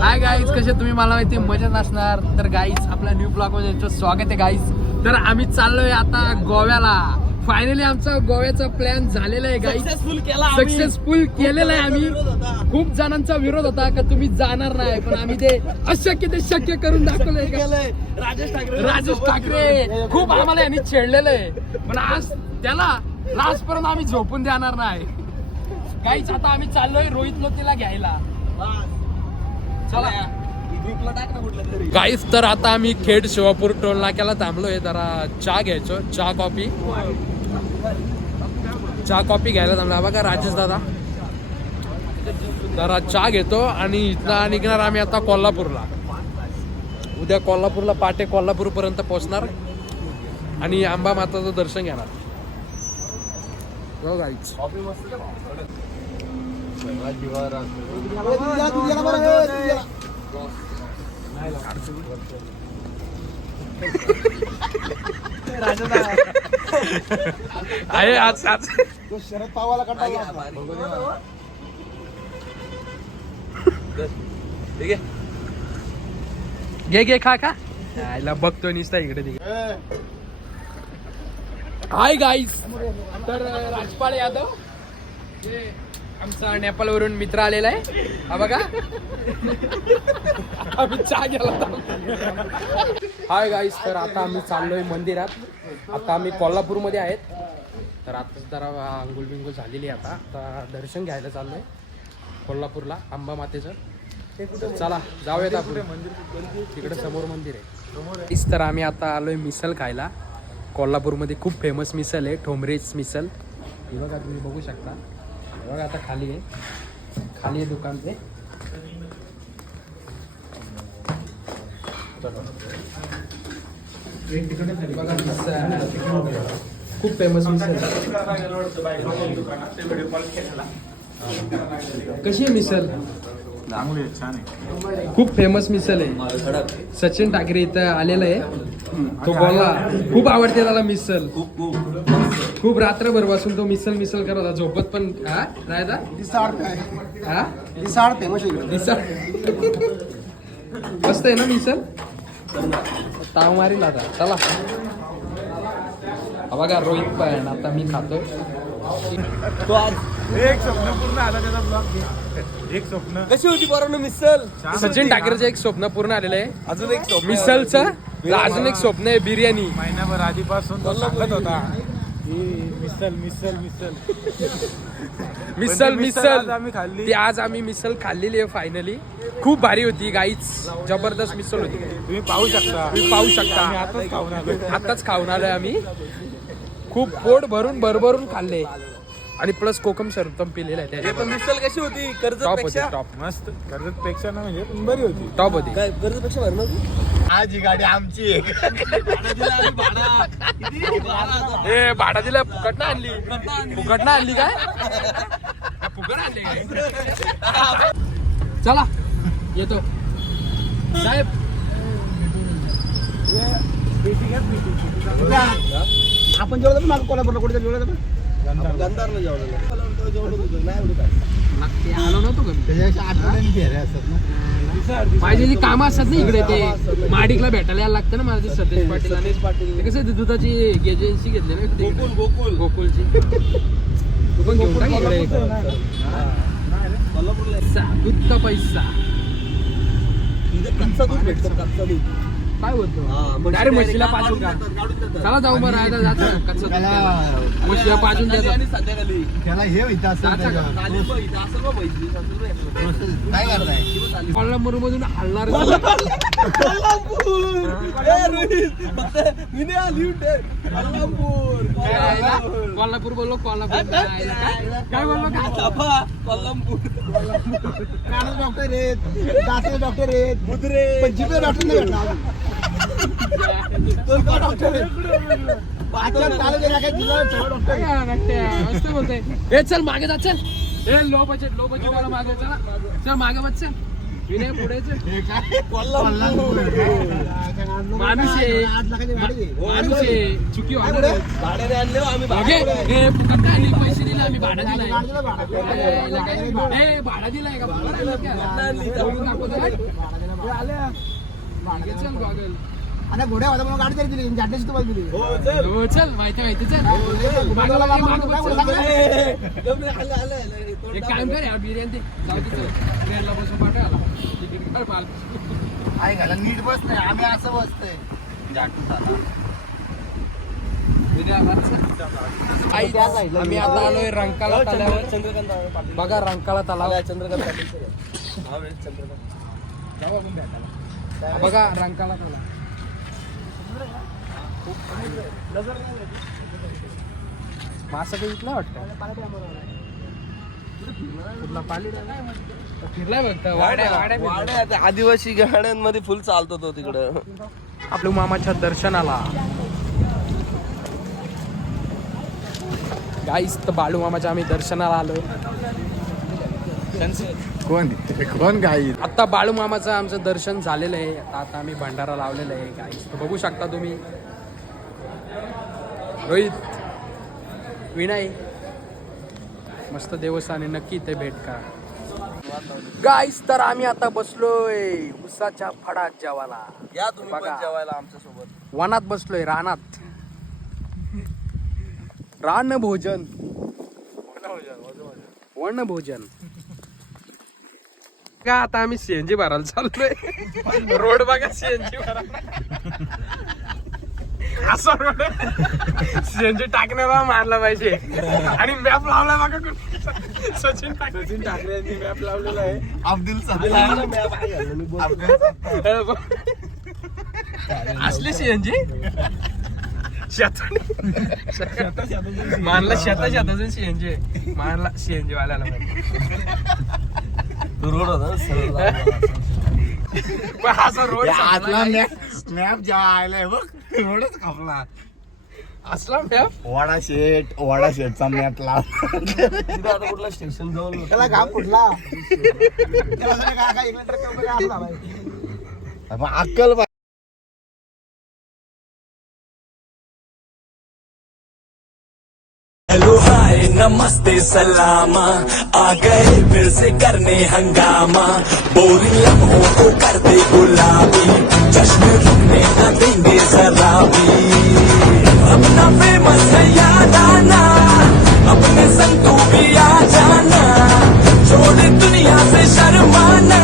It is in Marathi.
हाय गाईज, कसे तुम्ही मला माहिती मजेत असणार. तर गाईज आपल्या न्यू ब्लॉग मध्ये यांचं स्वागत आहे गाईज. तर आम्ही चाललोय आता गोव्याला. फायनली आमचा गोव्याचा प्लॅन झालेला आहे गाईज, सक्सेसफुल केलेला आहे आम्ही. खूप जणांचा विरोध होता का तुम्ही जाणार नाही, पण आम्ही ते अशक्य ते शक्य करून दाखवलंय. राजेश ठाकरे खूप आम्हाला यांनी छेडलेलं आहे, पण आज त्याला लास्ट पर्यंत आम्ही झोपून देणार नाही गाईज. आता आम्ही चाललोय रोहित लोतीला घ्यायला. गाईज तर आता आम्ही खेड शिवापूर टोल नाक्याला थांबलोय. जरा चहा घ्यायचो, चहा कॉफी घ्यायला थांबला. बघा राजेश दादा जरा चहा घेतो आणि इथं निघणार आम्ही आता कोल्हापूरला. उद्या कोल्हापूरला पाटे कोल्हापूर पर्यंत पोहोचणार आणि अंबा माताचं दर्शन घेणार. हो गाईज आहे आज शरद पवारला कंटाळा. घे खा यायला बघतोय निसता इकडे तिकडे. हाय गाईज, तर राजपाल यादव आमचा नेपाळवरून मित्र आलेला आहे. हा बघा आम्ही चहा गेला. हाय गाईज, तर आता आम्ही चाललोय मंदिरात. आता आम्ही कोल्हापूरमध्ये आहेत. तर आता जरा अंघोळ बिंगोळ झालेली आहे. आता दर्शन घ्यायला चाललोय कोल्हापूरला अंबा मातेचं. तर चला जाऊयात आपण. तिकडे समोर मंदिर आहे. तर आम्ही आता आलोय मिसल खायला. कोल्हापूरमध्ये खूप फेमस मिसल आहे, ठोंबरेच मिसल. हे बघा तुम्ही बघू शकता. हे बघा आता खाली आहे दुकान ते. बघा मिसल खूप फेमस मिसल. कशी आहे मिसल? छान आहे, खूप फेमस मिसल आहे. सचिन ठाकरे इथं आलेला आहे. तो बोलला खूप आवडते त्याला मिसल. खूप रात्रभर बसून तो मिसल करत होता, झोपत पण. हा रायदा मस्त आहे ना मिसल. ताव मारील आता. चला बघा रोहित पण आता मी खातोय. एक स्वप्न पूर्ण आलं त्याचा ब्लॉग. एक स्वप्न कशी होती बरोबर मिसल? सचिन ठाकरेचं एक स्वप्न पूर्ण आलेलं आहे. अजून एक स्वप्न मिसलचं अजून एक स्वप्न आहे बिर्याणी. महिनाभर आधीपासून तो सांगत होता मिसल आम्ही खाल्ली. ती आज आम्ही मिसल खाल्लेली आहे फायनली. खूप भारी होती गाईच, जबरदस्त मिसल होती. तुम्ही पाहू शकता. आम्ही आताच खाऊन आलो. आताच खाऊन आलोय आम्ही. खूप पोट भरभरून खाल्ले आणि प्लस कोकम सरतम पिलेलं आहे त्याच्यात. मिसल कशी होती? टॉप होती, कर्जतपेक्षा टॉप मस्त. कर्जत पेक्षा ना म्हणजे बरी होती. टॉप होती. काय कर्जतपेक्षा भर नव्हती? आज ही गाडी आमची आहे. ए भाडा दिला फुकट ना आणली काय? फुकट आणली काय? चला येतो साहेब. आपण जेवढं माग कोल्हापूरला कुठे जेवढं गंधारला जेवढं नाही एवढं काय. आलो नव्हतो का? त्याच्या आठवड्याने घेरे असतात ना. माझी जी कामं असतात ना इकडे, ते माडिकला भेटायला यायला लागतं ना मला. ते सतेज पाटील आणि ते कसं ते दुधाची एजन्सी घेतली ना गोकुलची. तू पण घेऊन टाक इकडे. दूध का पैसा कच्चा दूध भेटतो, कच्चा दूध. काय बोलतो? अरे म्हशीला पाजून का? चला जाऊ बरं राहायला जायचं कच्चं दूध. म्हशीला पाजून द्यायचं. आणि संध्याकाळी त्याला हे होतं असं जायचं का? काय करताय? कोल्हापूर मधून हलणार कोल्हापूर बोललो. कोल्हापूर काय बोललो का? कोल्हापूर डॉक्टर आहेत, दाते डॉक्टर आहेत, बुद्रे पण जिथे डॉक्टर नाही भेटला. डॉक्टर मस्त बोलतोय. ए चल मागे जा, चल. ए लो बजेट वाला मागे चला. चल मागे बस, चल. विनय पुढे चल. माणूस आहे चुकी भाड्याने आणले हो आम्ही. पैसे दिले दिला आम्ही भाडा दिलाय भाडा दिलाय का चल गॉगल आणि घोड्या होता म्हणून गाडी तरी दिली जाडण्याची तुम्हाला दिली हो चल माहिती चल एक काम कर यार बिर्याणी जाऊ तिथं ट्रेनला बसून पाठवायला तिकीट काढ माल आहे घाला नीट बस नाही आम्ही असं बसतोय आम्ही आता आलोय रंकाळा तलावावर चंद्रकांत बघा रंकाळा तलाव चंद्रकांत बघा रंकाळा तलाव मासा काही इथला वाटतं फिरलाय बघता वाड्या आदिवासी गाड्यांमध्ये फुल चालतो तो तिकडं आपल्या मामाच्या दर्शनाला गाईस तर बाळू मामाच्या आम्ही दर्शनाला आलोय कोण गाई आता बाळू मामाचं आमचं दर्शन झालेलं आहे आता आम्ही भंडारा लावलेला आहे गाईस तर बघू शकता तुम्ही रोहित विनय मस्त देवस्थान आहे नक्की ते भेट करा गाईस तर आम्ही आता बसलोय उसाच्या फडात जेवायला या तुम्ही बघा. पण जेवायला आमच्या सोबत वनात बसलोय रानात रान भोजन वन भोजन का आता आम्ही सीएनजी भरायला चाललोय रोड बघा सीएनजी भरायला असा रोड सीएनजी टाकण्याला मारला पाहिजे आणि मॅप लावला बघा सचिन ठाकरे यांनी मॅप लावलेला आहे असली सीएनजी मानला शेताचं सीएनजी मानला सीएनजी वाल्याला रोड होता असा रोड मॅप जायलाय बघ रोडच कापला असला मॅप वाडा शेटचा मॅप लाव तिथं आता कुठला स्टेशन जाऊन त्याला घाम फुटला अक्कल हेलो हाय नमस्ते सलामा आ गए फिर से करने हंगामा बोरिंग लम्हों को करते गुलाबी जश्न रुकने न देंगे जरा भी अपना फेमस है याद आना अपने संग तू भी आ जाना छोड़ दुनिया से शर्माना